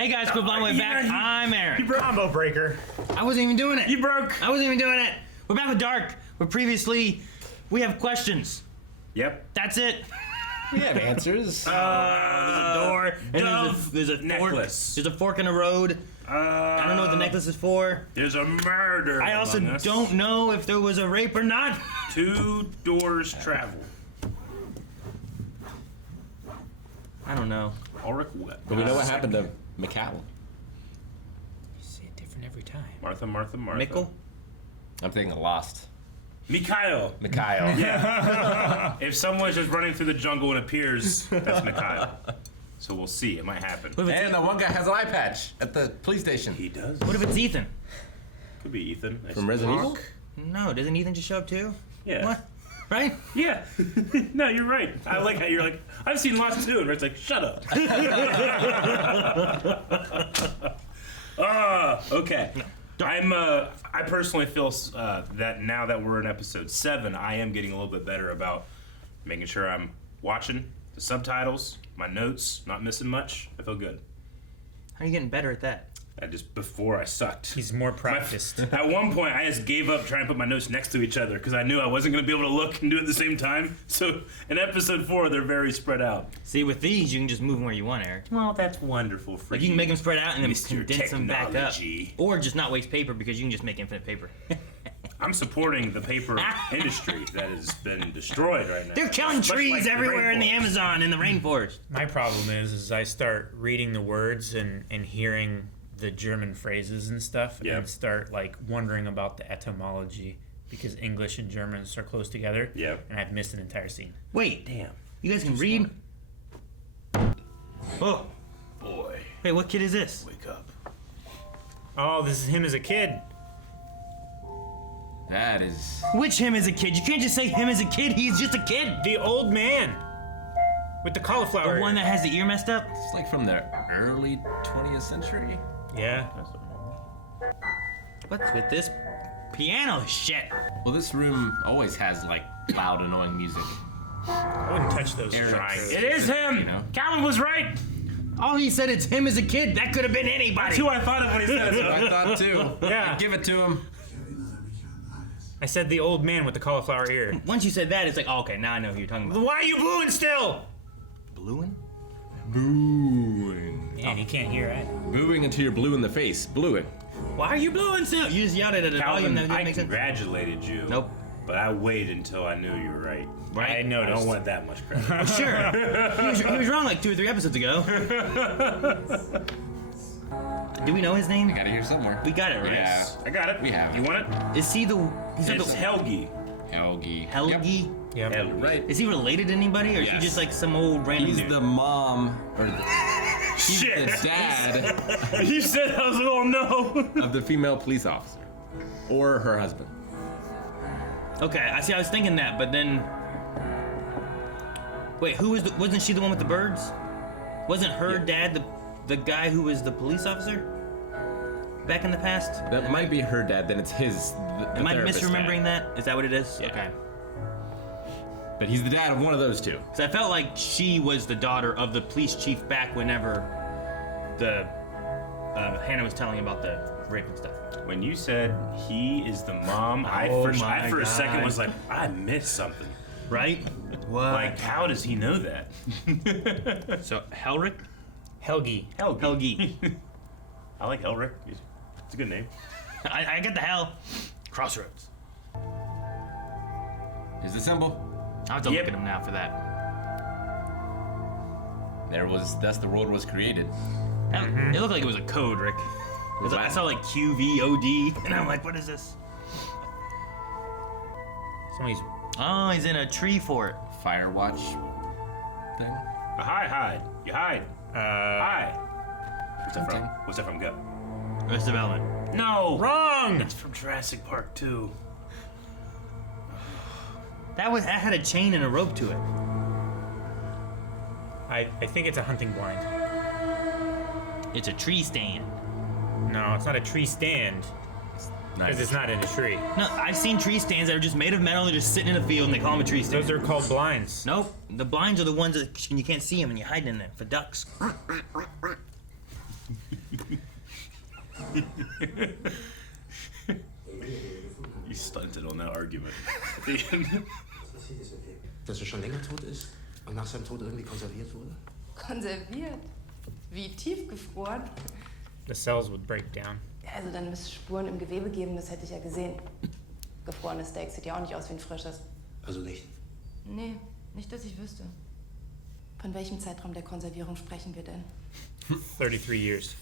Hey guys, quit blind way back. I'm Erik. You broke combo breaker. I wasn't even doing it. You broke. I wasn't even doing it. We're back with Dark. Where previously we have questions. Yep. That's it. We have answers. There's a door. And there's a necklace. Fork. There's a fork in the road. I don't know what the necklace is for. There's a murder. I also don't know if there was a rape or not. 2 doors travel. I don't know. Ulrich what? But we know what happened to Mikhail. You say it different every time. Martha. Mickle? I'm thinking Lost. Mikhail. Mikhail. If someone's just running through the jungle and appears, that's Mikhail. So we'll see. It might happen. What if it's And the one guy has an eye patch at the police station. He does. What if it's Ethan? Could be Ethan. From Resident Evil? No, doesn't Ethan just show up too? Yeah. What? Right? Yeah. No, you're right. I like how you're like, I've seen Lost too. And it's like, shut up. Okay. I personally feel that now that we're in episode 7, I am getting a little bit better about making sure I'm watching the subtitles, my notes, not missing much. I feel good. How are you getting better at that? Before I sucked. He's more practiced. At one point, I just gave up trying to put my notes next to each other because I knew I wasn't going to be able to look and do it at the same time. So in episode 4, they're very spread out. See, with these, you can just move them where you want, Erik. Well, that's wonderful for Like, you can make them spread out and then Mr. condense them back up. Technology. Or just not waste paper because you can just make infinite paper. I'm supporting the paper industry that has been destroyed right now. They're killing Much trees like the everywhere in the rainforest. Amazon, in the rainforest. My problem is I start reading the words and hearing the German phrases and stuff, Yep. and start like wondering about the etymology because English and German are so close together. Yep. And I've missed an entire scene. Wait, Damn. you guys can read? Oh, Boy, wait, what kid is this? wake up. Oh, this is him as a kid. That is... Which him as a kid? You can't just say him as a kid, he's just a kid. The old man with the cauliflower. The one that has the ear messed up? It's like from the early 20th century. Yeah. What's with this piano shit? Well, this room always has, like, loud, annoying music. I wouldn't touch those. Eric's- strings. It is him! You know? Calvin was right! Oh, he said it's him as a kid. That could have been anybody. That's who I thought of when he said it. I thought, too. Yeah. Give it to him. I said the old man with the cauliflower ear. Once you said that, it's like, oh, okay, now I know who you're talking about. Why are you booing still? Blueing? Booing. Man, you can't hear it. Booing until you're blue in the face. Bluing. Why are you bluing still? You just yelled at it at volume Calvin, that didn't I make sense. congratulated you. Nope. But I waited until I knew you were right. Right? I I noticed. don't want that much credit. Sure. he was wrong like 2 or 3 episodes ago. Do we know his name? I gotta hear somewhere. We got it, right? Yeah. I got it. We have. You want it? Is he the... He's not It's the... Helge. Helge. Helge? Yep. Yep. Helge. Right. Is he related to anybody, or is he Yes. just like some old random He's dude? the mom, or he's Shit. the dad You said I was like, oh no. of the female police officer. Or her husband. Okay, I see. I was thinking that, but then... Wait, who was the... Wasn't she the one with the birds? Wasn't her dad the guy who was the police officer? Back in the past? That might be her dad, then it's his. The Am I therapist misremembering dad. that? Is that what it is? Yeah. Okay. But he's the dad of one of those two. Because I felt like she was the daughter of the police chief back whenever the Hannah was telling about the rape and stuff. When you said he is the mom, I Oh for my a second God. was like, I missed something. Right? What? Like, how does he know that? So, Helrich? Helge. Helge. Helge. I like Ulrich. It's a good name. I got the hell. Crossroads. Here's the symbol. I'll have to Yep. look at him now for that. Thus the world was created. It looked like it was a code, Rick. It was like, I saw like QVOD, and I'm like, what is this? Somebody's. Oh, he's in a tree fort. Firewatch thing. Hide. You hide. Hi. What's that from? something. What's that from? Go. Arrested Development. No. Wrong! It's from Jurassic Park 2. That had a chain and a rope to it. I think it's a hunting blind. It's a tree stand. No, it's not a tree stand. Because it's not in a tree. No, I've seen tree stands that are just made of metal. They're just sitting in a field, and they call them a tree stand. Those are called blinds. Nope. The blinds are the ones that you can't see them, and you hide in them for ducks. You stunted on that argument. Dass er schon länger tot ist und nach seinem Tod irgendwie konserviert wurde? Konserviert? Wie tiefgefroren? The cells would break down. Ja, also dann müsste es Spuren im Gewebe geben, das hätte ich ja gesehen. Gefrorenes Steak sieht ja auch nicht aus wie ein frisches. Also nicht. Nee, nicht, dass ich wüsste. Von welchem Zeitraum der Konservierung sprechen wir denn? 33 years.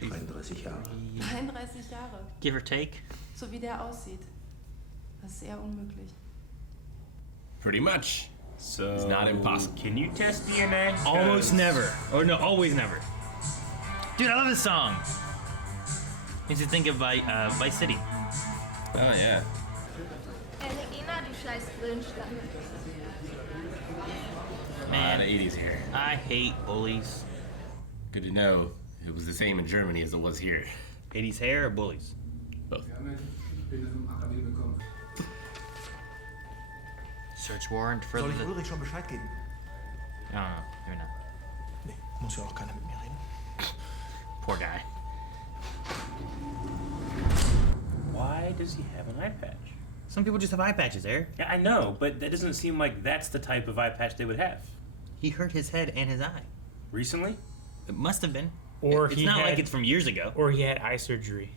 33 Jahre. 33 Jahre. Give or take. So wie der aussieht. Das ist eher unmöglich. Pretty much. So It's not impossible. Can you test DNA? Almost never. Or no, always never. Dude, I love this song. Makes you think of Vice City. Oh yeah. Regina, die scheiß Brillenstange. A lot of 80s here. I hate bullies. Good to know it was the same in Germany as it was here. 80s hair or bullies? Both. Search warrant for Soll ich the... Ulrich schon Bescheid geben? I don't know. Maybe not. Nee, muss ja auch keiner mit mir reden. Poor guy. Why does he have an eye patch? Some people just have eye patches, Eric. Yeah, I know, but that doesn't seem like that's the type of eye patch they would have. He hurt his head and his eye. Recently? It must have been. Or It's he not had, like it's from years ago. or he had eye surgery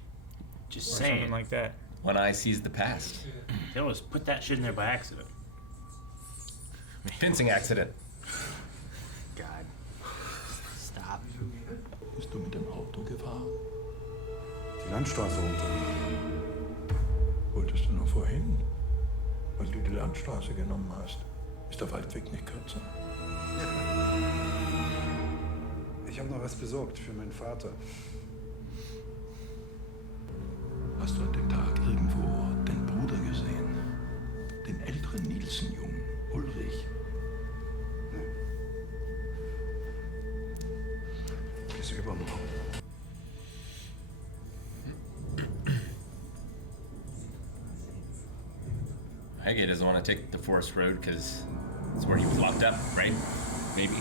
Just or saying. something like that. One eye sees the past. They always put that shit in there by accident. Fencing accident. God. Stop. Bist du mit dem Auto gefahren? Die Landstraße runter. Wolltest du nur vorhin? Weil du die Landstraße genommen hast. Ist der Waldweg nicht kürzer? Ich habe noch was besorgt für meinen Vater. Hast du an dem Tag irgendwo den Bruder gesehen? Den älteren Nielsen-Jungen, Ulrich? Bis übermorgen. Helge doesn't want to take the forest road because it's where he was locked up, right? Maybe.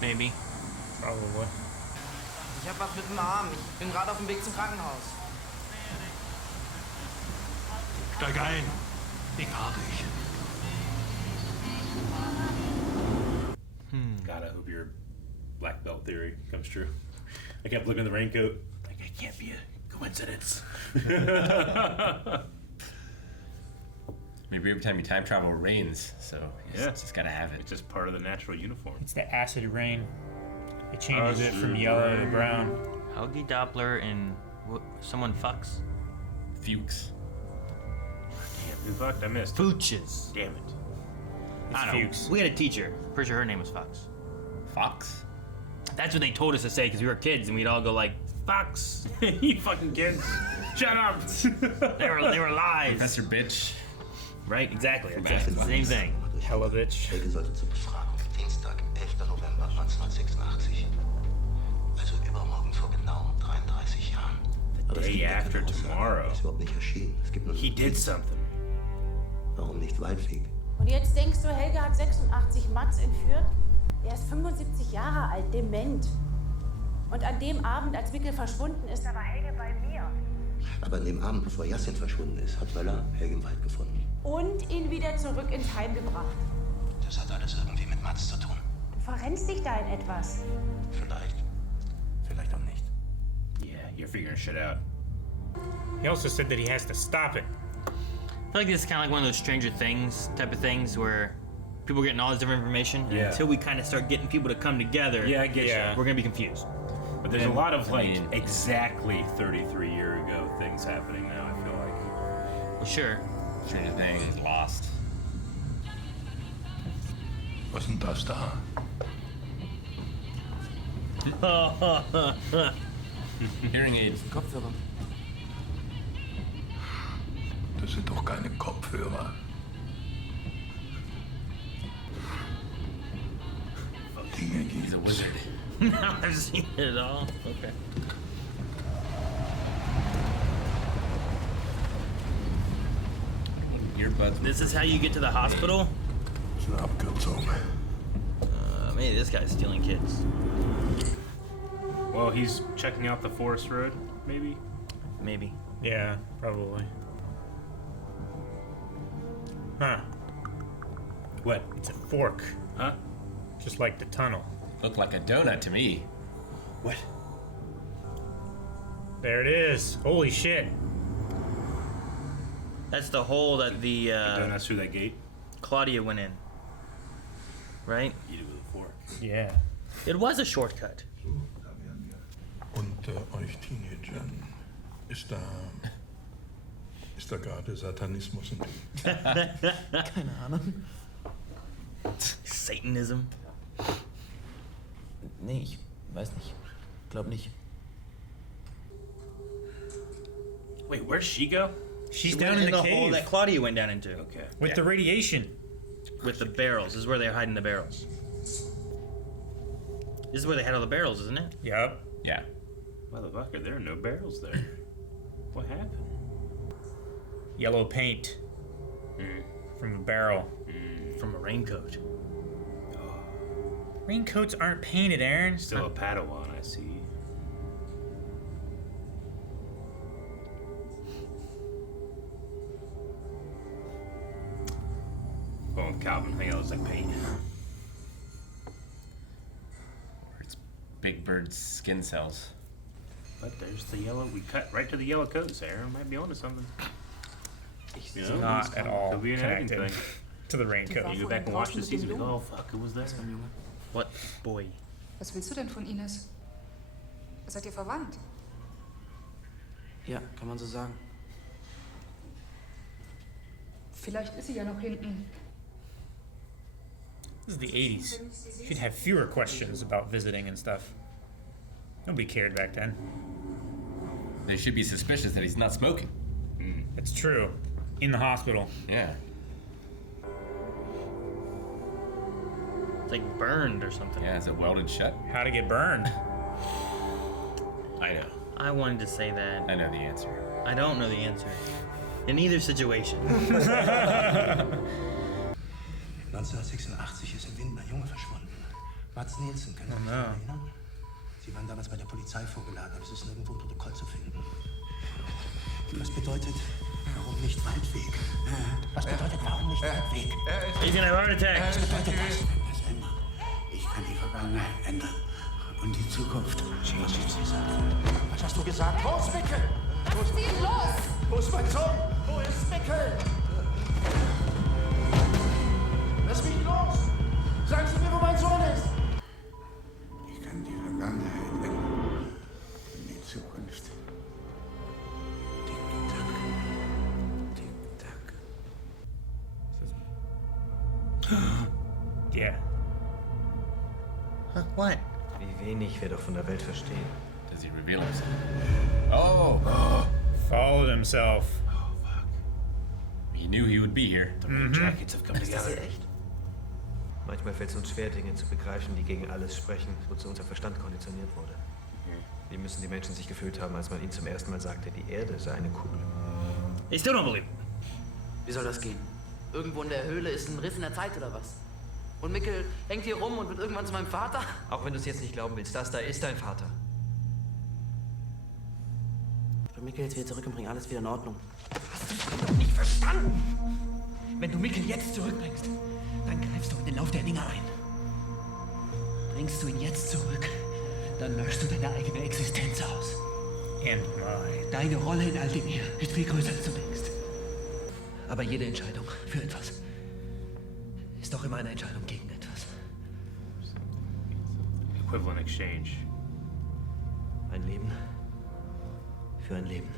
Maybe. Probably. Ich hab was mit dem Arm. Ich bin gerade auf dem Weg zum Krankenhaus. Steig ein! Ich fahr dich. God, I hope your black belt theory comes true. I kept looking at the raincoat. Like, it can't be a coincidence. Maybe every time you time travel, it rains, so you Yeah. just gotta have it. It's just part of the natural uniform. It's the acid rain. It changes it from Acid yellow to rain. brown. Helge Doppler and someone fucks. Fuchs. Damn, who fucked? I missed. Fooches. Damn it. I don't know. Fuchs. We had a teacher. Pretty sure her name was Fox. Fox? That's what they told us to say because we were kids and we'd all go like, Fox. You fucking kids. Shut up. They were lies. Professor Bitch. Right? Exactly. That's the same thing. Hella bitch. Helge sollte zur Befragung Dienstag, 11. November 1986. Also übermorgen vor genau 33 Jahren. Aber es Day gibt ja after keine Aussage. tomorrow. Er ist überhaupt nicht erschienen. Es gibt nur He did something. Warum nicht Waldweg? Und jetzt denkst du, Helge hat 86 Mats entführt? Er ist 75 Jahre alt, dement. Und an dem Abend, als Wickel verschwunden ist, da war Helge bei mir. Aber an dem Abend, bevor Jasin verschwunden ist, hat Möller Helge im Wald gefunden. Und ihn wieder zurück ins Heim gebracht. Das hat alles irgendwie mit Mats zu tun. Du verrennst dich da in etwas. Vielleicht. Vielleicht auch nicht. Yeah, you're figuring shit out. He also said that he has to stop it. I feel like this is kind of like one of those Stranger Things type of things where people are getting all this different information. And Yeah. until we kind of start getting people to come together, Yeah, I get Yeah. you. we're going to be confused. But there's a lot of, I like, mean- exactly 33 year ago things happening now, I feel like. Well, sure. Stranger Things, Lost. Was ist denn das da? Hearing aids. Kopfhörer. Das sind doch keine Kopfhörer. Dinge He's a gibt's. wizard. Now I've seen it all. Okay. Earbuds. This is how you get to the hospital? Das ist eine Abkürzung. Maybe this guy's stealing kids. Well, he's checking out the forest road, maybe? Maybe. Yeah, probably. Huh. What? It's a fork. Huh? Just like the tunnel. Looked like a donut to me. What? There it is. Holy shit. That's the hole that the Donuts through that gate? Claudia went in. Right? Eat it with a fork. Yeah. It was a shortcut. Und euch Teenagern, ist da gerade Satanismus im Keine Ahnung. Satanism. Nee, ich weiß nicht. Glaub nicht. Wait, where'd she go? She's She down went in the hole cave that Claudia went down into. Okay. with the radiation. With the barrels. This is where they're hiding the barrels. This is where they had all the barrels, isn't it? Yup. Yeah. Motherfucker, there are no barrels there. What happened? Yellow paint from a barrel. From a raincoat. Raincoats aren't painted, Aaron. Still a Padawan, I see. Well, with Calvin, I think it looks like paint. It's Big Bird's skin cells. But there's the yellow. We cut right to the yellow coat, Sarah. Might be onto something. You know, Not at all Could be an editing connected thing. to the raincoat. You go back and watch the season. And go, oh fuck, who was that? What boy? Was willst du denn von Ines? Seid ihr verwandt? Ja, kann man so sagen. Vielleicht ist sie ja noch hinten. This is the 80s. You'd have fewer questions about visiting and stuff. Nobody cared back then. They should be suspicious that he's not smoking. It's true. In the hospital. Yeah. It's like burned or something. Yeah, is it welded shut? How to get burned? I know. I wanted to say that. I know the answer. I don't know the answer. In either situation. 1986 ist im Winter ein Junge verschwunden. Mats Nielsen, können Sie sich daran erinnern? Sie waren damals bei der Polizei vorgeladen, aber es ist nirgendwo im Protokoll zu finden. Was bedeutet, warum nicht Waldweg? Was bedeutet, warum nicht Waldweg? He's gonna have a heart attack. Was bedeutet das? Das ändern. Ich kann die Vergangenheit ändern. Und die Zukunft. Was hast du gesagt? Was hast du gesagt? Wo ist Mickel? Lassen Sie ihn los! Wo ist mein Sohn? Wo ist Mickel? Lass mich los! Sagen Sie mir, wo mein Sohn ist! Ich kann die Vergangenheit ändern. Und die Zukunft. Tick-Tack. Tick-Tack. Yeah. Huh, what? Wie wenig wir doch von der Welt verstehen. Does he reveal himself? Oh! Followed himself. He knew he would be here. The red jackets have come Ist das together. hier echt? Manchmal fällt es uns schwer, Dinge zu begreifen, die gegen alles sprechen, wozu unser Verstand konditioniert wurde. Wie müssen die Menschen sich gefühlt haben, als man ihnen zum ersten Mal sagte, die Erde sei eine Kugel? They still don't believe. Wie soll das gehen? Irgendwo in der Höhle ist ein Riss in der Zeit oder was? Und Mickel hängt hier rum und wird irgendwann zu meinem Vater? Auch wenn du es jetzt nicht glauben willst, das da ist dein Vater. Ich bring Mickel jetzt wieder zurück und bring alles wieder in Ordnung. Hast du doch nicht verstanden? Wenn du Mickel jetzt zurückbringst, dann greifst du in den Lauf der Dinge ein. Bringst du ihn jetzt zurück, dann löschst du deine eigene Existenz aus. And mine. Deine Rolle in all dem hier ist viel größer, als du denkst. Aber jede Entscheidung für etwas ist doch immer eine Entscheidung gegen etwas. Equivalent exchange. Ein Leben für ein Leben.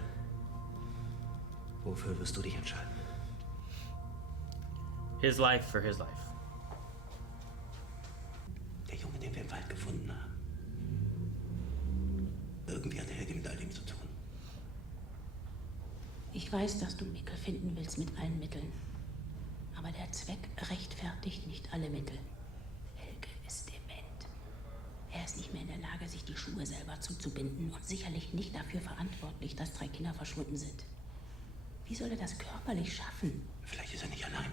Wofür wirst du dich entscheiden? His life for his life. Der Junge, den wir im Wald gefunden haben. Irgendwie hat Helge mit all dem zu tun. Ich weiß, dass du Mickel finden willst mit allen Mitteln. Aber der Zweck rechtfertigt nicht alle Mittel. Helge ist dement. Er ist nicht mehr in der Lage, sich die Schuhe selber zuzubinden und sicherlich nicht dafür verantwortlich, dass 3 Kinder verschwunden sind. Wie soll er das körperlich schaffen? Vielleicht ist er nicht allein.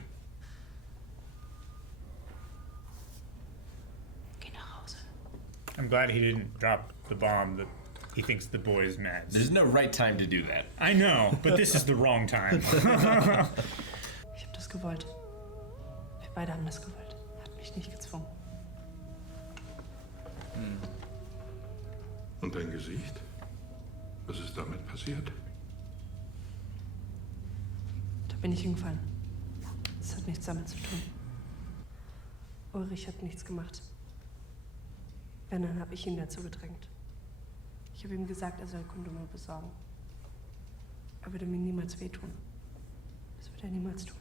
Geh nach Hause. I I'm glad he didn't drop the bomb that he thinks the boy is mad. There's no right time to do that. I know, but this is the wrong time. Ich habe das gewollt. Wir beide haben das gewollt. Er hat mich nicht gezwungen. Und dein Gesicht? Was ist damit passiert? Da bin ich hingefallen. Das hat nichts damit zu tun. Ulrich hat nichts gemacht. Wenn, dann habe ich ihn dazu gedrängt. Ich habe ihm gesagt, er soll Kondome besorgen. Er würde mir niemals wehtun. Das würde er niemals tun.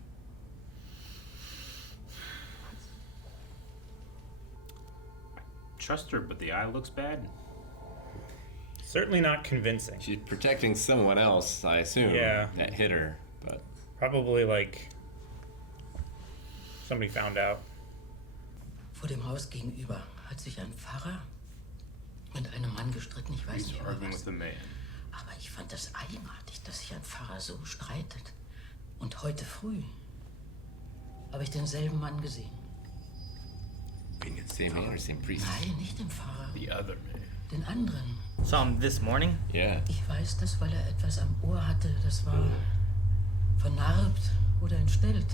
Trust her, but the eye looks bad. Certainly not convincing. She's protecting someone else, I assume. Yeah. That hit her, but Probably like somebody found out. Vor dem Haus gegenüber hat sich ein Pfarrer mit einem Mann gestritten. Ich weiß He's nicht über arguing was. with a man. Aber ich fand das eigenartig, dass sich ein Pfarrer so streitet. Und heute früh habe ich denselben Mann gesehen. being the same man or same priest? Nein, nicht den Pfarrer. The other man. Den anderen. Saw him this morning? Yeah. Ich weiß das, weil er etwas am Ohr hatte, das war vernarbt oder entstellt.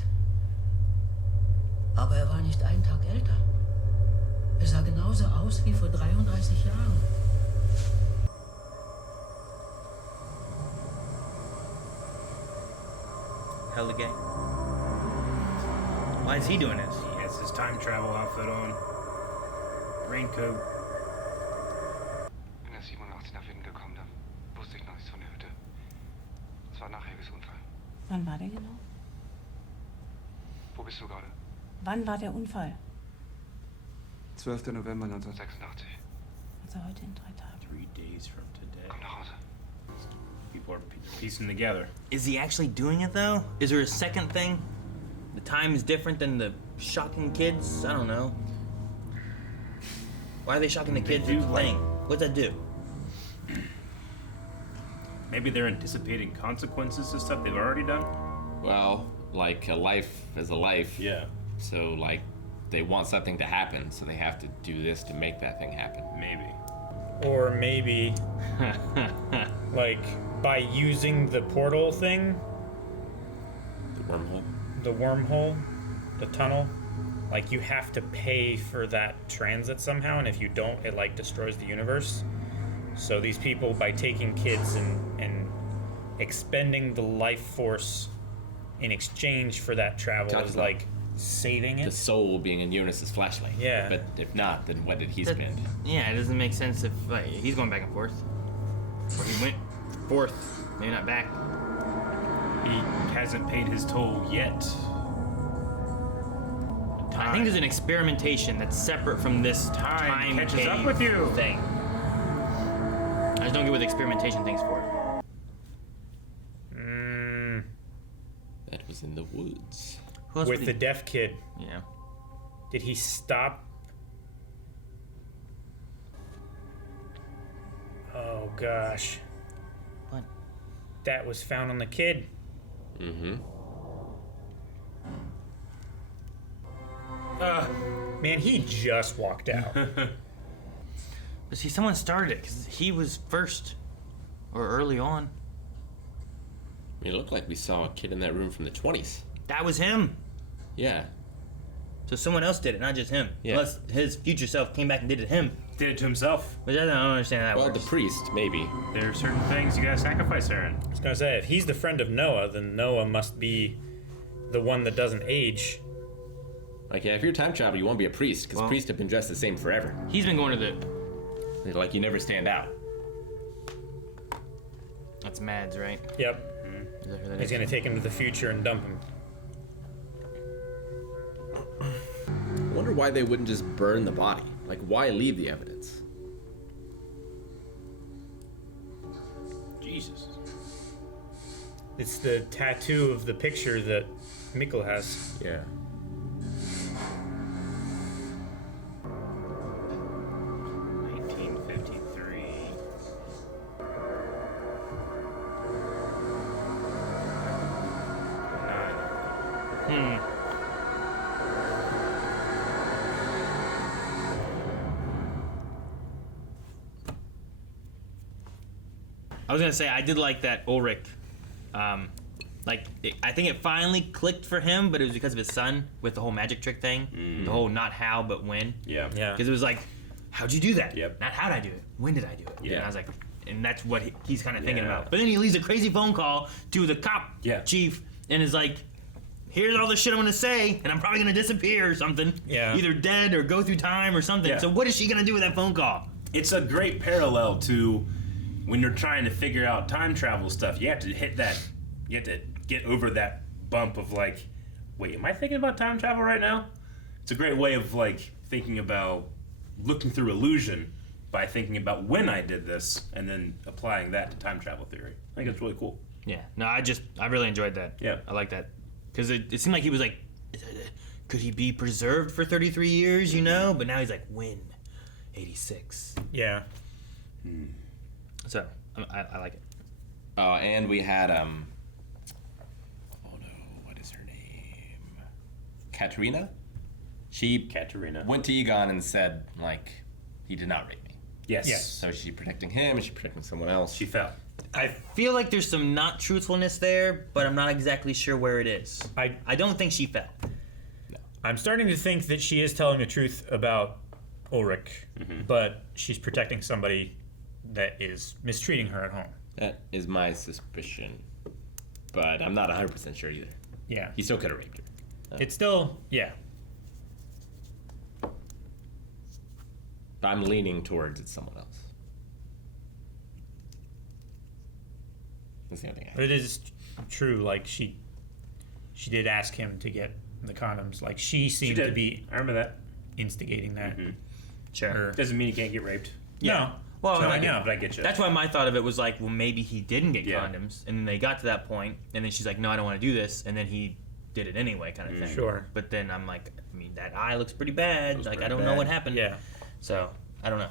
Aber er war nicht einen Tag älter. Er sah genauso aus wie vor 33 Jahren. Helge? Why is he doing this? He has his time travel outfit on. Raincoat. Bin erst 87 nach Wien gekommen, da wusste ich noch nichts von der Hütte. Es war nach Helges Unfall. Wann war der genau? Wo bist du gerade? Wann war der Unfall? 12. November 1986. Also heute in 3 Tagen. 3 days from today. Komm nach Hause. People are piecing together. Is he actually doing it though? Is there a second thing? The time is different than the shocking kids? I don't know. Why are they shocking the kids with playing? What's that do? Maybe they're anticipating consequences to stuff they've already done? Well, like a life is a life. Yeah. So, like, they want something to happen, so they have to do this to make that thing happen. Maybe. Or maybe, like, by using the portal thing, The wormhole? the tunnel, like, you have to pay for that transit somehow, and if you don't, it, like, destroys the universe. So these people, by taking kids and expending the life force in exchange for that travel, Talks is, about like, saving it. The soul being in Eunice's flashlight. Yeah. But if not, then what did he That- spend? Yeah, it doesn't make sense if he's going back and forth. Or he went forth, maybe not back. He hasn't paid his toll yet. I think there's an experimentation that's separate from this time catches up cave with you. thing. I just don't get what the experimentation thing's for. That was in the woods. Who else With would the he- deaf kid. Yeah. Did he stop? Oh gosh. What? That was found on the kid. Mm-hmm. Man, he just walked out. But see, someone started it because he was first, or early on. I mean, it looked like we saw a kid in that room from the 20s. That was him. Yeah. So someone else did it, not just him. Yeah. Unless his future self came back and did it him. Did it to himself. But I don't understand how that Well, works. the priest, maybe. There are certain things you gotta sacrifice, Aaron. I was gonna say, if he's the friend of Noah, then Noah must be the one that doesn't age. Like, yeah, if you're a time traveler, you won't be a priest, because priests have been dressed the same forever. He's been going to the... They're like, you never stand out. That's Mads, right? Yep. Is that who that He's is? gonna take him to the future and dump him. I wonder why they wouldn't just burn the body. Like, why leave the evidence? Jesus. It's the tattoo of the picture that Mikkel has. Yeah. I was gonna say I did like that Ulrich. I think it finally clicked for him, but it was because of his son with the whole magic trick thing. The whole not how but when. Yeah. Because it was like, how'd you do that? Yep. Not how'd I do it. When did I do it? Yeah. And I was like, and that's what he's kind of thinking Yeah. about. But then he leaves a crazy phone call to the cop chief and is like, here's all the shit I'm gonna say, and I'm probably gonna disappear or something. Yeah. Either dead or go through time or something. Yeah. So what is she gonna do with that phone call? It's a great parallel to when you're trying to figure out time travel stuff. You have to hit that. You have to get over that bump of like, wait, am I thinking about time travel right now? It's a great way of like thinking about looking through illusion by thinking about when I did this and then applying that to time travel theory. I think it's really cool. Yeah. No, I really enjoyed that. Yeah. I like that. Because it seemed like he was like, could he be preserved for 33 years, you know? But now he's like, when? 86. Yeah. So, I like it. Oh, and we had, oh no, what is her name? Katharina? Katharina went to Egon and said, like, he did not rape me. Yes. So is she protecting him? Is she protecting someone else? She fell. I feel like there's some not truthfulness there, but I'm not exactly sure where it is. I don't think she fell. I'm starting to think that she is telling the truth about Ulrich, but she's protecting somebody that is mistreating her at home. That is my suspicion, but I'm not 100% sure either. Yeah. He still could have raped her. It's still, yeah. But I'm leaning towards it's someone else. That's the only thing. But it is true, like, she did ask him to get the condoms. Like, she seemed to be... I remember that. Instigating that. Sure. Doesn't mean he can't get raped. No. Well, So I I know. but I get you. That's why my thought of it was like, well, maybe he didn't get Yeah. condoms, and then they got to that point, and then she's like, no, I don't want to do this, and then he did it anyway, kind of thing. Sure. But then I'm like, I mean, that eye looks pretty bad. Like, I pretty don't know bad. what happened. Yeah. So, I don't know.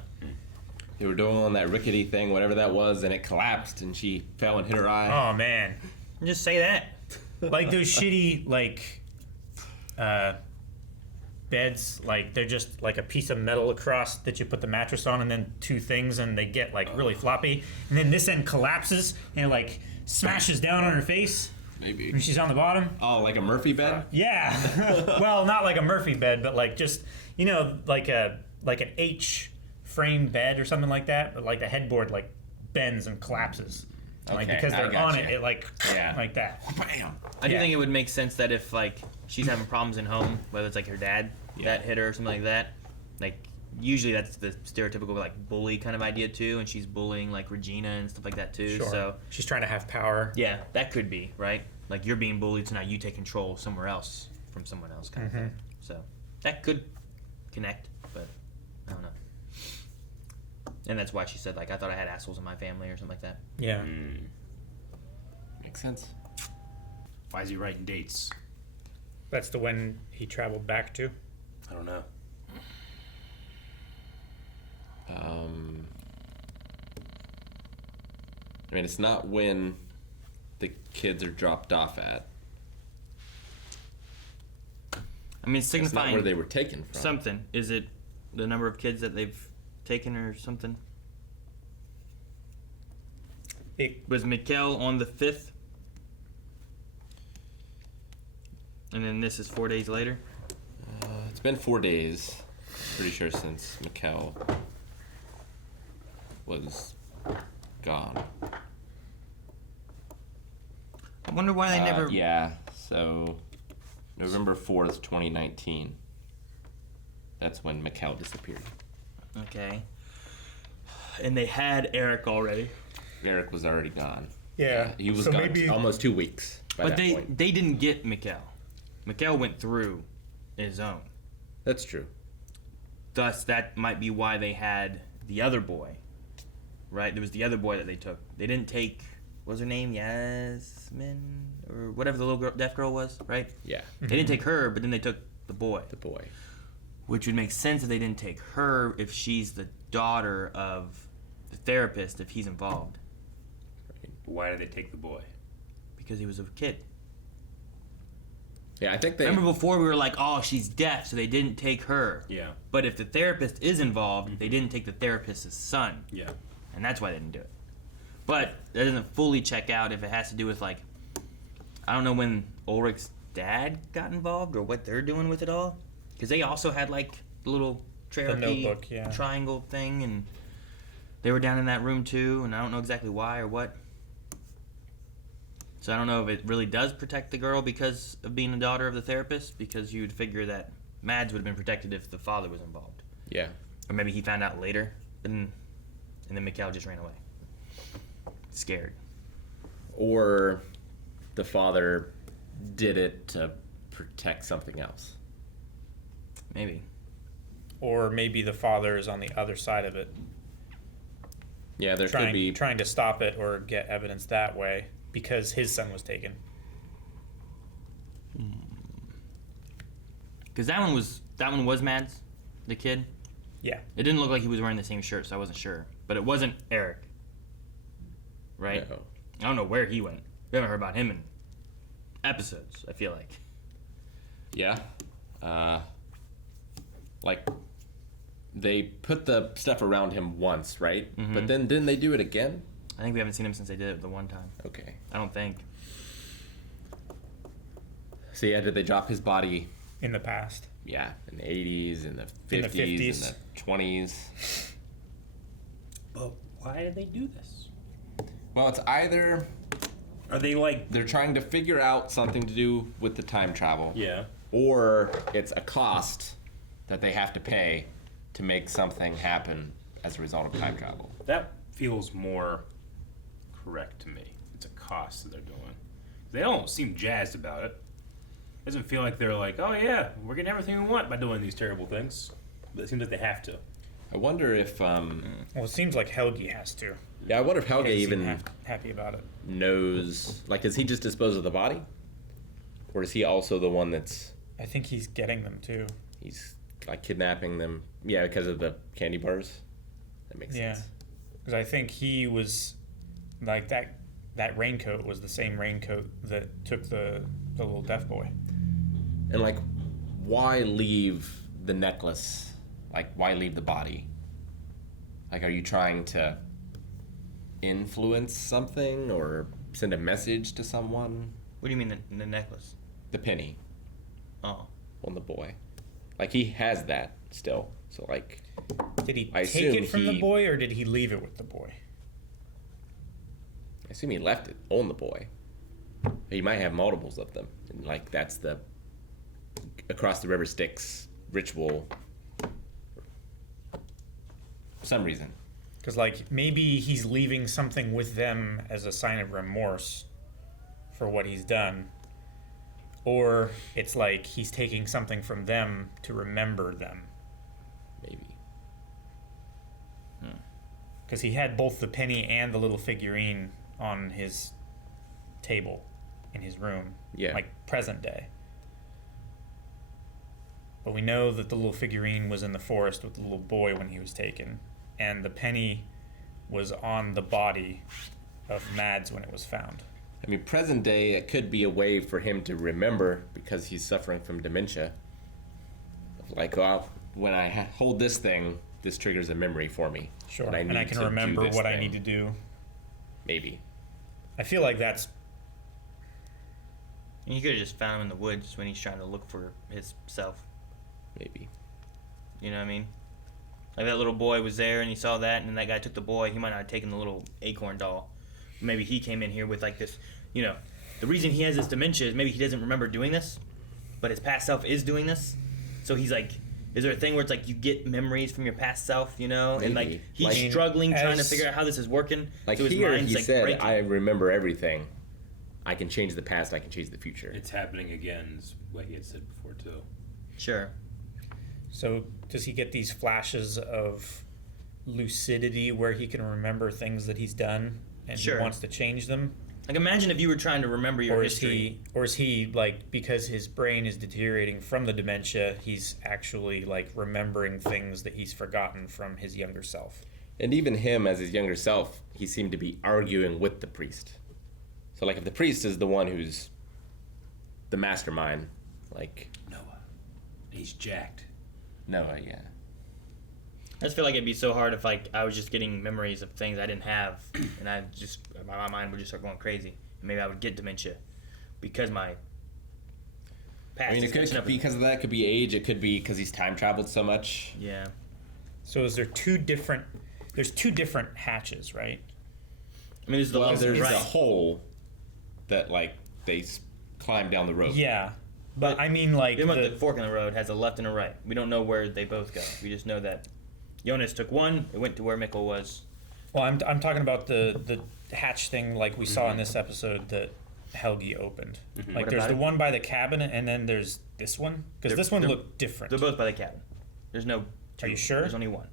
They were doing that rickety thing, whatever that was, and it collapsed, and she fell and hit her eye. Oh, man. Just say that. Like, those shitty, like, beds, like, they're just like a piece of metal across that you put the mattress on and then two things, and they get, like, really floppy. And then this end collapses, and it, like, smashes down on her face. Maybe. And she's on the bottom. Oh, like a Murphy bed? Yeah. Well, not like a Murphy bed, but like just, you know, like an H frame bed or something like that. But like the headboard like bends and collapses. And, like, Okay, because I they're on gotcha. it like like that. Bam. I do think it would make sense that if, like, she's having problems in home, whether it's like her dad that hit her or something like that, like, usually that's the stereotypical, like, bully kind of idea too, and she's bullying, like, Regina and stuff like that too. Sure. So She's trying to have power. yeah, that could be, right? Like, you're being bullied, so now you take control somewhere else from someone else kind of thing. So that could connect, but I don't know. And that's why she said, like, I thought I had assholes in my family or something like that. Yeah. Makes sense. Why is he writing dates? That's the one he traveled back to. I don't know. I mean, it's not when the kids are dropped off at. I mean, it's It's not signifying where they were taken from. something. Is it the number of kids that they've taken or something? Was Mikkel on the 5th? And then this is 4 days later? It's been 4 days, pretty sure, since Mikkel was gone. I wonder why they never... Yeah, so November 4th, 2019. That's when Mikkel disappeared. Okay. And they had Erik already. Erik was already gone. Yeah. He was So gone maybe- almost 2 weeks by But that they point. they didn't get Mikkel. Mikkel went through his own. That's true. Thus, that might be why they had the other boy. Right? There was the other boy that they took. They didn't take... What was her name? Yasmin? Or whatever the little girl, deaf girl was, right? Yeah. They didn't take her, but then they took the boy. The boy. Which would make sense if they didn't take her if she's the daughter of the therapist, if he's involved. Why did they take the boy? Because he was a kid. Yeah, I think they... Remember before we were like, oh, she's deaf, so they didn't take her. Yeah. But if the therapist is involved, they didn't take the therapist's son. Yeah. And that's why they didn't do it. But that doesn't fully check out if it has to do with, like, I don't know when Ulrich's dad got involved or what they're doing with it all. Because they also had, like, the little Cherokee notebook, yeah. triangle thing, and they were down in that room too, and I don't know exactly why or what. So I don't know if it really does protect the girl because of being a daughter of the therapist, because you'd figure that Mads would have been protected if the father was involved. Yeah. Or maybe he found out later, and then Mikhail just ran away. Scared. Or the father did it to protect something else. Maybe. Or maybe the father is on the other side of it. Yeah, there trying, could be trying to stop it or get evidence that way because his son was taken. Because that one was Mads, the kid. Yeah. It didn't look like he was wearing the same shirt, so I wasn't sure. But it wasn't Erik. Right? No. I don't know where he went. We haven't heard about him in episodes, I feel like. Yeah. Like, they put the stuff around him once, right? Mhm. But then didn't they do it again? I think we haven't seen him since they did it the one time. Okay. I don't think. So yeah, did they drop his body? In the past. Yeah, in the 80s, in the 50s, In the 50s. in the 20s. But why did they do this? Well, it's either... Are they like... They're trying to figure out something to do with the time travel. Yeah. Or it's a cost that they have to pay to make something happen as a result of time travel. That feels more correct to me. It's a cost that they're doing. They don't seem jazzed about it. It doesn't feel like they're like, oh yeah, we're getting everything we want by doing these terrible things. But it seems like they have to. I wonder if... Well, it seems like Helge has to. Yeah, I wonder if Helge He doesn't even seem happy about it. knows... Like, does he just dispose of the body? Or is he also the one that's... I think he's getting them too. He's, like, kidnapping them? Yeah, because of the candy bars? That makes sense. Because I think he was... Like, that raincoat was the same raincoat that took the little deaf boy. And, like, why leave the necklace? Like, why leave the body? Like, are you trying to influence something or send a message to someone? What do you mean the necklace? The penny. Oh. On the boy. Like, he has that still. So, like... Did he I take assume it from he- the boy or did he leave it with the boy? I assume he left it on the boy. He might have multiples of them. And, like, that's the across the river Styx ritual. For some reason. Because, like, maybe he's leaving something with them as a sign of remorse for what he's done. Or it's like he's taking something from them to remember them. Maybe. Because he had both the penny and the little figurine on his table in his room. Yeah. Like, present day. But we know that the little figurine was in the forest with the little boy when he was taken. And the penny was on the body of Mads when it was found. I mean, present day, it could be a way for him to remember because he's suffering from dementia. Like, well, when I hold this thing, this triggers a memory for me. Sure, and and I need can to do remember this what I thing. need to do. Maybe. I feel like that's... And you could have just found him in the woods when he's trying to look for his self. Maybe. You know what I mean? Like, that little boy was there and he saw that, and then that guy took the boy. He might not have taken the little acorn doll. Maybe he came in here with, like, this, you know, the reason he has this dementia is maybe he doesn't remember doing this, but his past self is doing this. So he's like, is there a thing where it's like you get memories from your past self, you know? And, like, Maybe. he's Like, struggling trying to as- figure out how this is working. Like, so his here mind's, he like, said, breaking. I remember everything. I can change the past, I can change the future. It's happening again, is what he had said before, too. Sure. So does he get these flashes of lucidity where he can remember things that he's done and Sure. he wants to change them? Like, imagine if you were trying to remember your Or history. is he like, because his brain is deteriorating from the dementia, he's actually like remembering things that he's forgotten from his younger self? And even him, as his younger self, he seemed to be arguing with the priest. So, like, if the priest is the one who's the mastermind, like... Noah. He's jacked. Noah, yeah. I just feel like it'd be so hard if like I was just getting memories of things I didn't have, and my mind would just start going crazy, and maybe I would get dementia because my past. I mean, is it could catching up be with me. because of that. It could be age. It could be because he's time traveled so much. Yeah. So is there two different? There's two different hatches, right? I mean, there's the there's right. a hole that like they climb down the road. Yeah, but I mean, like the fork in the road has a left and a right. We don't know where they both go. We just know that Jonas took one. It went to where Mikkel was. Well, I'm talking about the hatch thing, like we saw in this episode that Helge opened. Like, What there's about the it? one by the cabin, and then there's this one because this one They're- looked different. They're both by the cabin. There's no. Are you sure? There's only one.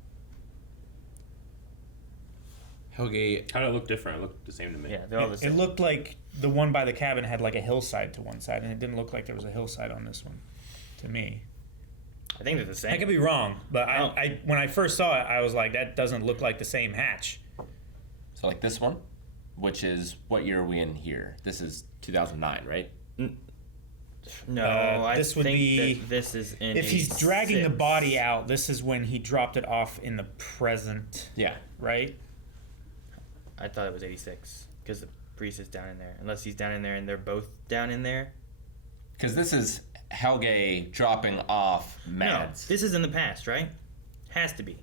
Helge. How did it look different? It looked the same to me. Yeah, they're all the same. It looked like the one by the cabin had like a hillside to one side, and it didn't look like there was a hillside on this one, to me. I think they're the same. I could be wrong, but I when I first saw it, I was like, that doesn't look like the same hatch. So like this one, which is what year are we in here? This is 2009, right? No, I this would think be that this is in. if he's dragging the 86. body out. This is when he dropped it off in the present. Yeah. Right. I thought it was 86 because the priest is down in there. Unless he's down in there and they're both down in there. Because this is Helge dropping off Mads. No, this is in the past, right? Has to be.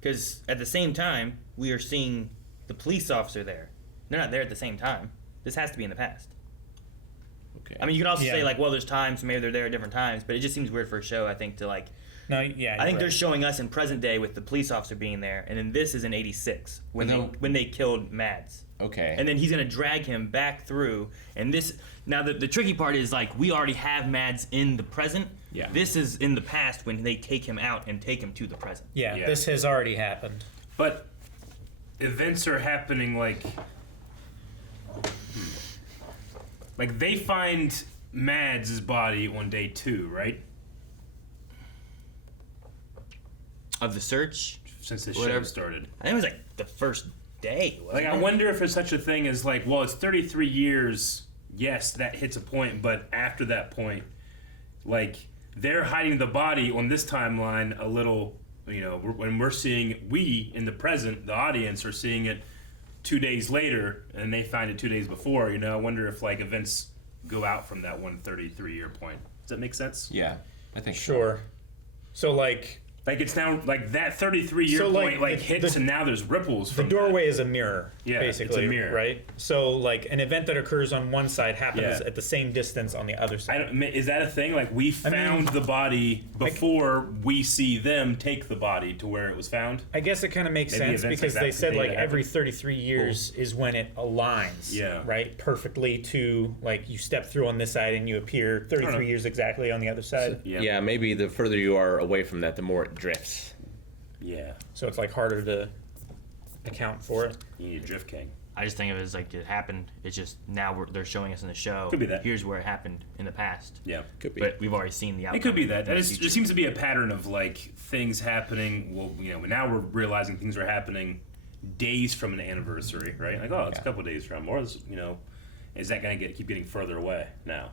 Because at the same time, we are seeing the police officer there. They're not there at the same time. This has to be in the past. Okay. I mean, you could also Yeah. say like, well, there's times, maybe they're there at different times, but it just seems weird for a show. I think to like. No, yeah. I think you're they're right. showing us in present day with the police officer being there, and then this is in '86 when they killed Mads. Okay. And then he's gonna drag him back through, and this now the tricky part is like we already have Mads in the present. Yeah. This is in the past when they take him out and take him to the present. Yeah, Yeah. this has already happened. But events are happening like they find Mads' body on day 2, right? Of the search, Since the show Whatever. started. I think it was like the first day. Like, I wonder if there's such a thing as like, well, it's 33 years. Yes, that hits a point, but after that point, like they're hiding the body on this timeline a little. You know, when we're seeing we in the present, the audience are seeing it 2 days later, and they find it 2 days before. You know, I wonder if like events go out from that 133-year point. Does that make sense? Yeah, I think Sure. So like it's now like that 33-year So, like, point the- hits, and now there's ripples the from doorway is a mirror. Yeah, it's a basically, mirror. right? So like an event that occurs on one side happens Yeah. at the same distance on the other side. Is that a thing? Like we found the body before we see them take the body to where it was found? I guess it kind of makes Maybe sense events because like that they said today like that every happen. 33 years is when it aligns. Yeah. Right. Perfectly to like you step through on this side and you appear 33 years exactly on the other side. Yeah, maybe the further you are away from that, the more it drifts. Yeah. So it's like harder to account for it. You need a drift king. I just think of it as like it happened. It's just now they're showing us in the show. Could be that. Here's where it happened in the past. Yeah. Could be. But we've already seen the outcome. It could be that. in That the is, future. just seems to be a pattern of like things happening. Well, you know, now we're realizing things are happening days from an anniversary, right? Like, oh, it's a couple days from, or you know, is that going to keep getting further away now?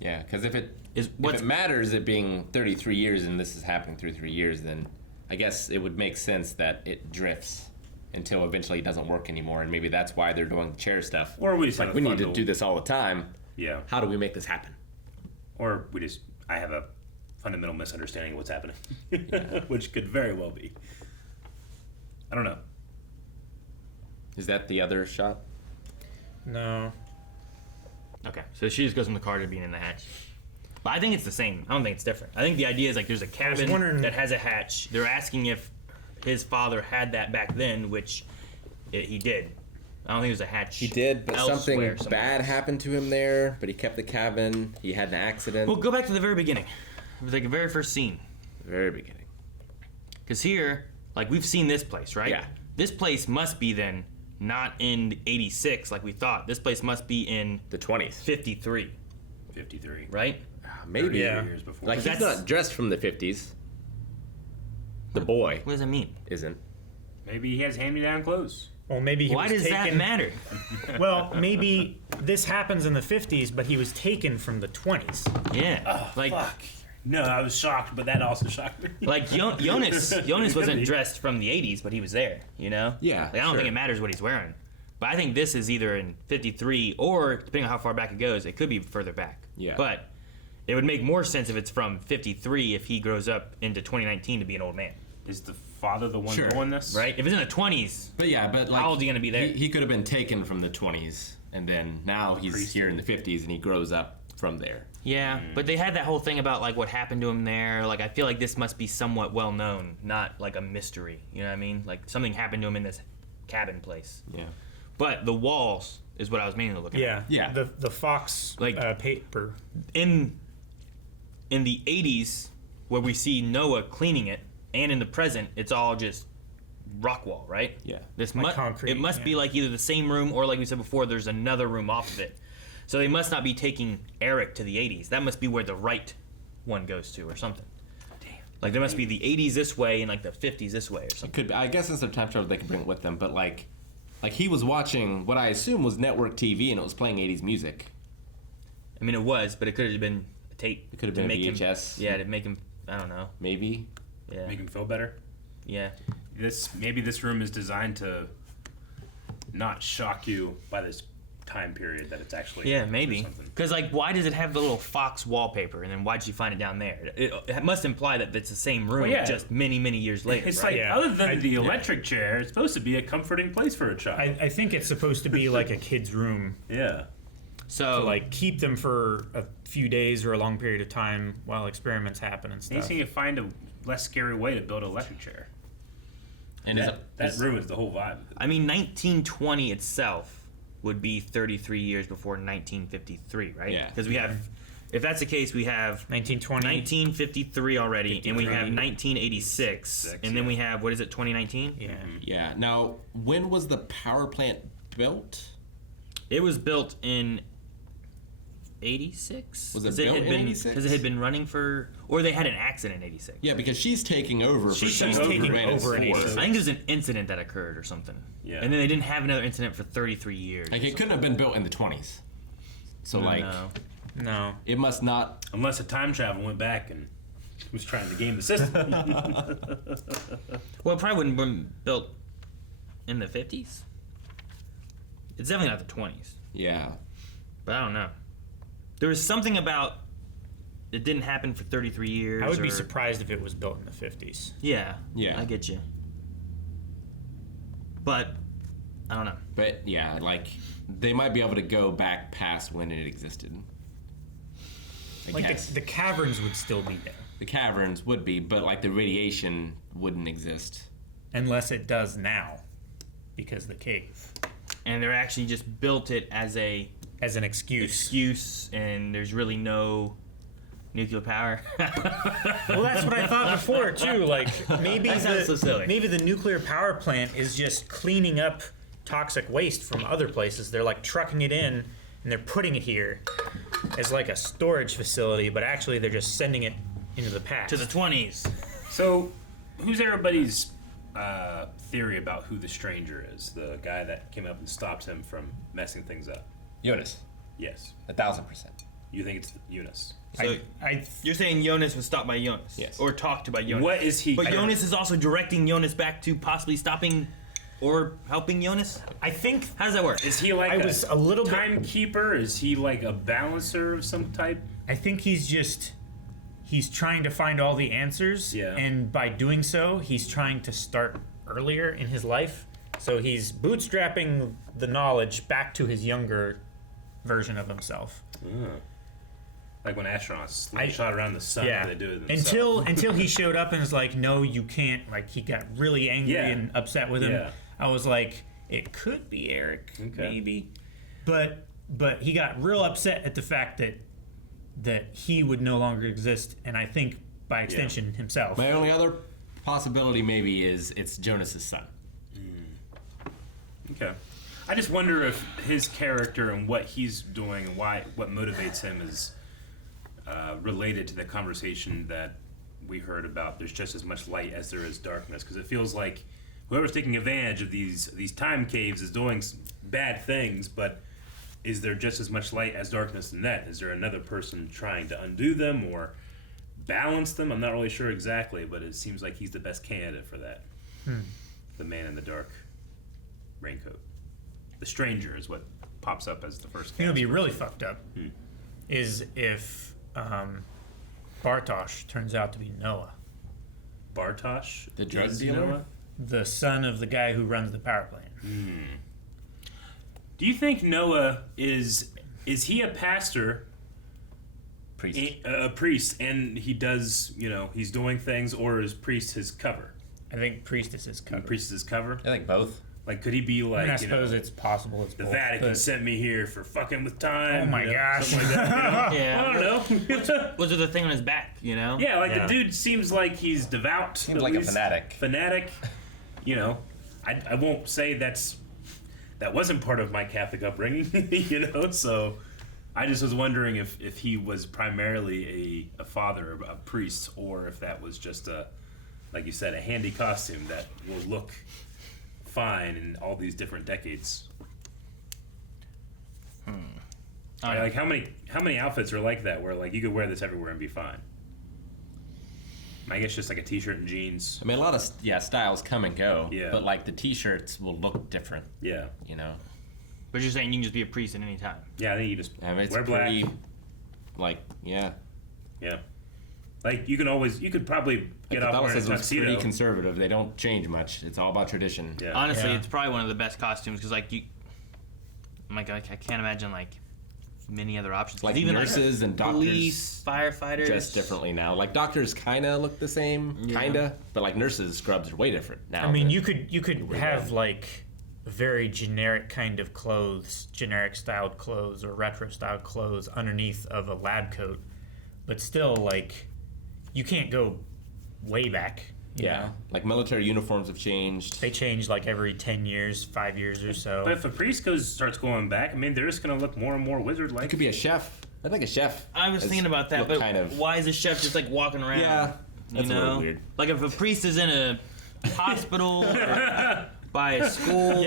Yeah, because if it what's- matters it being 33 years and this is happening through 3 years, then I guess it would make sense that it drifts until eventually it doesn't work anymore, and maybe that's why they're doing the chair stuff. Or we just like have we a need fun to little- do this all the time. Yeah. How do we make this happen? Or I have a fundamental misunderstanding of what's happening, which could very well be. I don't know. Is that the other shot? No. Okay, so she just goes from the car to being in the hatch. But I think it's the same. I don't think it's different. I think the idea is like there's a cabin wondering- that has a hatch. They're asking if his father had that back then, which he did. I don't think there's a hatch. He did, but something elsewhere somewhere. bad happened to him there, but he kept the cabin. He had an accident. Well, go back to the very beginning. It was like the very first scene. Very beginning. Because here, like we've seen this place, right? Yeah. This place must be then not in 86 like we thought. This place must be in the 20s. 53. 53. Right? Maybe. 30 Yeah. years before. Like, he's That's- not dressed from the 50s. The boy What does that mean? isn't. Maybe he has hand-me-down clothes. Well, maybe he Why was does that taken- matter? Well, maybe this happens in the 50s, but he was taken from the 20s. Yeah. like No, I was shocked, but that also shocked me. Like Jonas wasn't dressed from the 80s, but he was there, you know? Yeah, Like, I don't think it matters what he's wearing. But I think this is either in 53 or, depending on how far back it goes, it could be further back. Yeah. But it would make more sense if it's from 53 if he grows up into 2019 to be an old man. Is the father the one doing this? Right? If it's in the 20s, But yeah, but like, how old is he going to be there? He could have been taken from the 20s, and then now he's here in the 50s, and he grows up from there. Yeah, but they had that whole thing about like what happened to him there. Like I feel like this must be somewhat well known, not like a mystery. You know what I mean? Like something happened to him in this cabin place. Yeah. But the walls is what I was mainly looking at. Yeah. The Fox paper. In the 80s, where we see Noah cleaning it, and in the present, it's all just rock wall, right? Yeah. This Like concrete, It must be like either the same room or, like we said before, there's another room off of it. So they must not be taking Erik to the 80s. That must be where the right one goes to, or something. Damn. Like there must be the 80s this way and like the 50s this way, or something. It could be, I guess instead of time travel, they could bring it with them. But like he was watching what I assume was network TV, and it was playing 80s music. I mean, it was, but it could have been a tape. It could have been a VHS. To make him. I don't know. Maybe. Yeah. Make him feel better. Yeah. Maybe this room is designed to not shock you by this time period that it's actually. Yeah, maybe. Because like, why does it have the little Fox wallpaper, and then why'd you find it down there? It must imply that it's the same room, Well, yeah. just many, many years later. It's right? like other than the electric chair, it's supposed to be a comforting place for a child. I think it's supposed to be like a kid's room. Yeah. So to like keep them for a few days or a long period of time while experiments happen and They stuff. need to find a less scary way to build an electric chair. And that ruins the whole vibe. I mean, 1920 itself would be 33 years before 1953, right? Yeah. Because we have, if that's the case, we have 1920, 1953 already, and we have 53. 1986, and then we have, what is it, 2019? Yeah. Yeah. Now, when was the power plant built? It was built in 86. Was it built in 86? Because it had been running for, or they had an accident in 86. Yeah, because she's taking over. She's taking over in 86. I think there's an incident that occurred or something. Yeah. And then they didn't have another incident for 33 years. Like it couldn't have been built in the 20s. So No. It must not. Unless a time travel went back and was trying to game the system. Well, it probably wouldn't have been built in the 50s. It's definitely not the 20s. Yeah. But I don't know. There was something about it didn't happen for 33 years. I would be surprised if it was built in the 50s. Yeah. Yeah. I get you. But I don't know. But yeah, like they might be able to go back past when it existed. Like the caverns would still be there. The caverns would be, but like the radiation wouldn't exist. Unless it does now. Because the cave. And they're actually just built it as an excuse. And there's really no nuclear power. Well, that's what I thought before too. Like maybe That sounds so silly. maybe the nuclear power plant is just cleaning up toxic waste from other places. They're like trucking it in and they're putting it here as like a storage facility, but actually they're just sending it into the past. To the 20s. So, who's everybody's theory about who the stranger is? The guy that came up and stopped him from messing things up? Jonas. Yes. 1,000%. You think it's Eunice? So you're saying Jonas was stopped by Jonas? Yes. Or talked to by Jonas? What is he? But Jonas is also directing Jonas back to possibly stopping or helping Jonas? I think. How does that work? Is he like a little timekeeper? Is he like a balancer of some type? I think he's trying to find all the answers. Yeah. And by doing so, he's trying to start earlier in his life. So he's bootstrapping the knowledge back to his younger version of himself. Like when astronauts shot around the sun, they do it until he showed up and was like, no, you can't. Like he got really angry and upset with him. Yeah. I was like, it could be Erik, maybe, but he got real upset at the fact that he would no longer exist, and I think by extension himself. My only other possibility maybe is it's Jonas's son. Okay. I just wonder if his character and what he's doing and what motivates him is related to the conversation that we heard about. There's just as much light as there is darkness, because it feels like whoever's taking advantage of these time caves is doing bad things, but is there just as much light as darkness in that? Is there another person trying to undo them, or balance them. I'm not really sure exactly, but it seems like he's the best candidate for that. The man in the dark raincoat. The stranger is what pops up as the first. You know, be really fucked up is if Bartosz turns out to be Noah. Bartosz, the drug is dealer, Noah? The son of the guy who runs the power plant. Do you think Noah is he a pastor? Priest. A priest, and he does, he's doing things, or is priest his cover? I think priest is his cover. Priest is his cover? I think both. Like, could he be like, I suppose it's possible. It's the both, Vatican sent me here for fucking with time. Oh my gosh. Something like that, Yeah. I don't know. Was it the thing on his back, Yeah, the dude seems like he's devout. Seems like a fanatic. Fanatic. I won't say that wasn't part of my Catholic upbringing, so I just was wondering if he was primarily a father, a priest, or if that was just like you said, a handy costume that will look fine in all these different decades. Like how many outfits are like that where like you could wear this everywhere and be fine? I guess just like a t-shirt and jeans. I mean, a lot of styles come and go. Yeah. But like the t-shirts will look different. Yeah. But you're saying you can just be a priest at any time. Yeah, I think you just it's wear black. pretty, yeah. Like you could probably get off wearing a Catholicism is tuxedo. pretty conservative. They don't change much. It's all about tradition. Yeah. Honestly, it's probably one of the best costumes because I can't imagine like many other options. Like even nurses and doctors, police, firefighters, dress differently now. Like doctors kind of look the same, but like nurses, scrubs are way different now. I mean, you could have like very generic kind of clothes, generic styled clothes or retro styled clothes underneath of a lab coat, but still like you can't go way back. You know? Like military uniforms have changed. They change like every 10 years, 5 years or so. But if a priest starts going back, I mean, they're just going to look more and more wizard-like. It could be a chef. I think a chef. I was thinking about that, but why is a chef just like walking around? Yeah, that's a little weird. Like if a priest is in a hospital or by a school,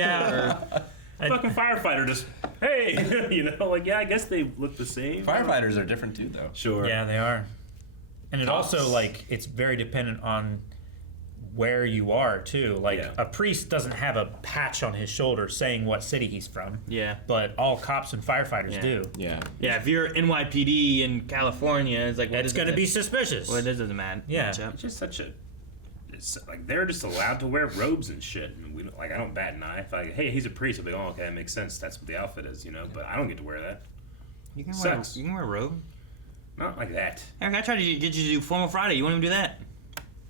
fucking firefighter just hey, I guess they look the same. Firefighters are different too, though. Sure. Yeah, they are. And it also like it's very dependent on where you are too. Like a priest doesn't have a patch on his shoulder saying what city he's from. Yeah. But all cops and firefighters do. Yeah. Yeah, if you're NYPD in California, it's like it's going to be suspicious. Well, it doesn't matter. Yeah. It's just it's like they're just allowed to wear robes and shit. I mean, I don't bat an eye. If hey, he's a priest, I'll be like, oh, okay, that makes sense. That's what the outfit is, But I don't get to wear that. You can Sucks. wear a robe. Not like that. Eric, I tried to get you to do Formal Friday. You won't even do that.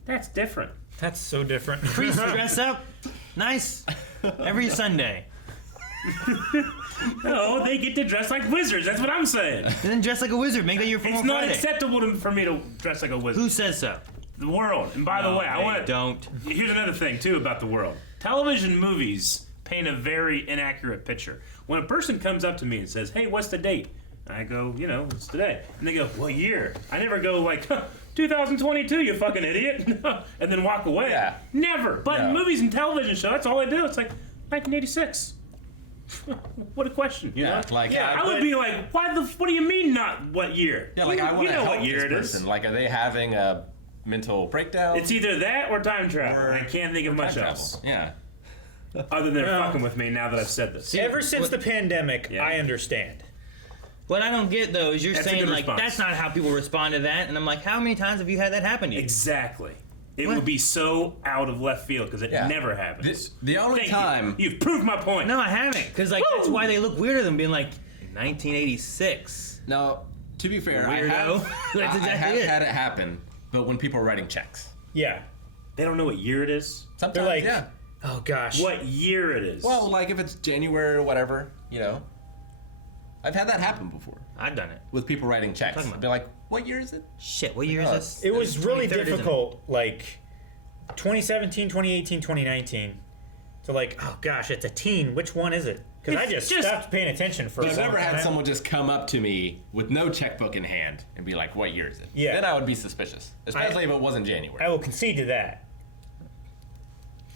That's different. That's so different. Priests dress up nice every Sunday. No, they get to dress like wizards. That's what I'm saying. Then dress like a wizard. Make that your Formal It's not Friday. acceptable for me to dress like a wizard. Who says so? The world. And by the way, I want to... Don't. Here's another thing, too, about the world. Television movies paint a very inaccurate picture. When a person comes up to me and says, hey, what's the date? I go, it's today. And they go, what year? I never go like, 2022, you fucking idiot. And then walk away. Yeah. Never. But in movies and television shows, that's all I do. It's like, 1986. What a question. Yeah, I would be like, what do you mean not what year? Yeah, like I want to help what year this it person. is. Like, are they having a mental breakdown? It's either that or time travel. I can't think of much else. Yeah. Other than fucking with me now that I've said this. Ever since the pandemic, I understand. What I don't get though is you're That's a saying good like response. that's not how people respond to that, and I'm like, how many times have you had that happen to you? Exactly. It would be so out of left field because it never happens. The only time you've proved my point. No, I haven't, because like that's why they look weirder than being like 1986. Now, to be fair, Weirdo. That's I exactly have it. had it happen, but when people are writing checks. Yeah. They don't know what year it is. Sometimes, They're like, yeah. oh gosh. What year it is. Well, like if it's January or whatever, I've had that happen before. I've done it. With people writing checks. Talking about- I'd be like, what year is it? Shit, what year is this? It was really 23rd, isn't it? difficult, like 2017, 2018, 2019. So like, oh gosh, it's a teen. Which one is it? Because I just stopped paying attention for But a I've long never had time. someone just come up to me with no checkbook in hand and be like, what year is it? Yeah. Then I would be suspicious. Especially if it wasn't January. I will concede to that.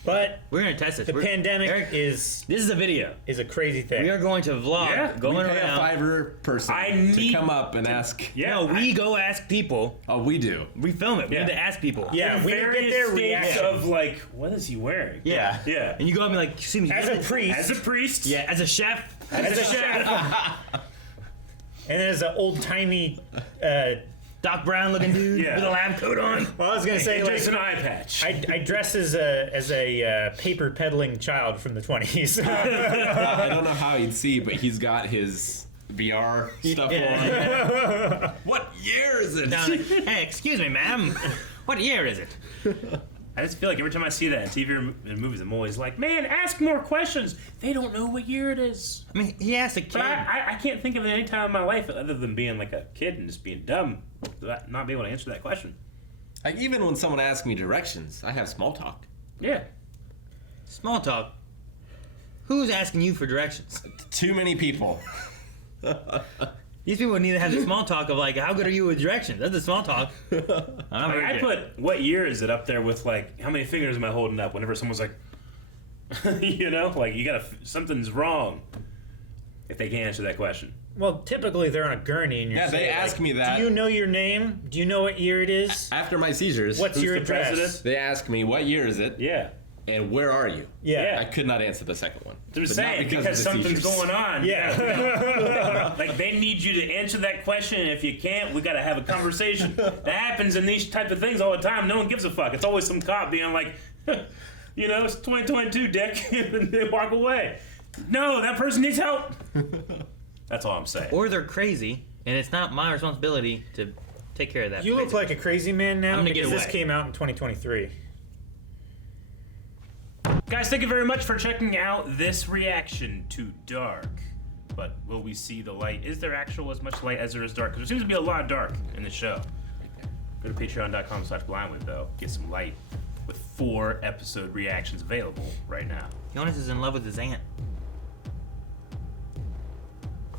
But we're gonna test this. The pandemic Eric, is this is a video. Is a crazy thing. We are going to vlog going we pay around. a $5 person to come up and ask. Yeah, no, we go ask people. Oh, we do. We film it. We need to ask people. Yeah, we get Various their states reaction. of like, what is he wearing? Yeah. Yeah. And you go up and like, excuse me. As a priest. As a priest. Yeah, as a chef. As a chef. And there's an old timey Doc Brown looking dude with a lab coat on. Well, I was gonna say And like just an eye patch. I dress as a paper peddling child from the 20s. I don't know how he'd see, but he's got his VR stuff on. What year is it? Down like, hey, excuse me, ma'am. What year is it? I just feel like every time I see that in TV and movies, I'm always like, man, ask more questions. They don't know what year it is. I mean, he asked a kid. But I can't think of any time in my life other than being like a kid and just being dumb, not be able to answer that question. Like, even when someone asks me directions, I have small talk. Yeah. Small talk. Who's asking you for directions? Too many people. These people need to have the small talk of like, how good are you with directions? That's the small talk. I put what year is it up there with like how many fingers am I holding up whenever someone's like, you know, like you gotta something's wrong if they can't answer that question. Well, typically they're on a gurney and you're Yeah, they saying, ask like, me that. Do you know your name? Do you know what year it is? After my seizures, What's your the address? president? they ask me, what year is it? Yeah. And where are you? Yeah. I could not answer the second one. They're But not saying because because of the something's seizures. going on. Yeah. Like they need you to answer that question, and if you can't, we gotta have a conversation. That happens in these type of things all the time. No one gives a fuck. It's always some cop being like, you know, it's 2022, dick, and they walk away. No, that person needs help. That's all I'm saying. Or they're crazy, and it's not my responsibility to take care of that. You look like a crazy man now I'm gonna get because this away. came out in 2023. Guys, thank you very much for checking out this reaction to Dark. But will we see the light? Is there actual as much light as there is dark? Because there seems to be a lot of dark in the show. Go to patreon.com/blindwave though. Get some light with 4 episode reactions available right now. Jonas is in love with his aunt.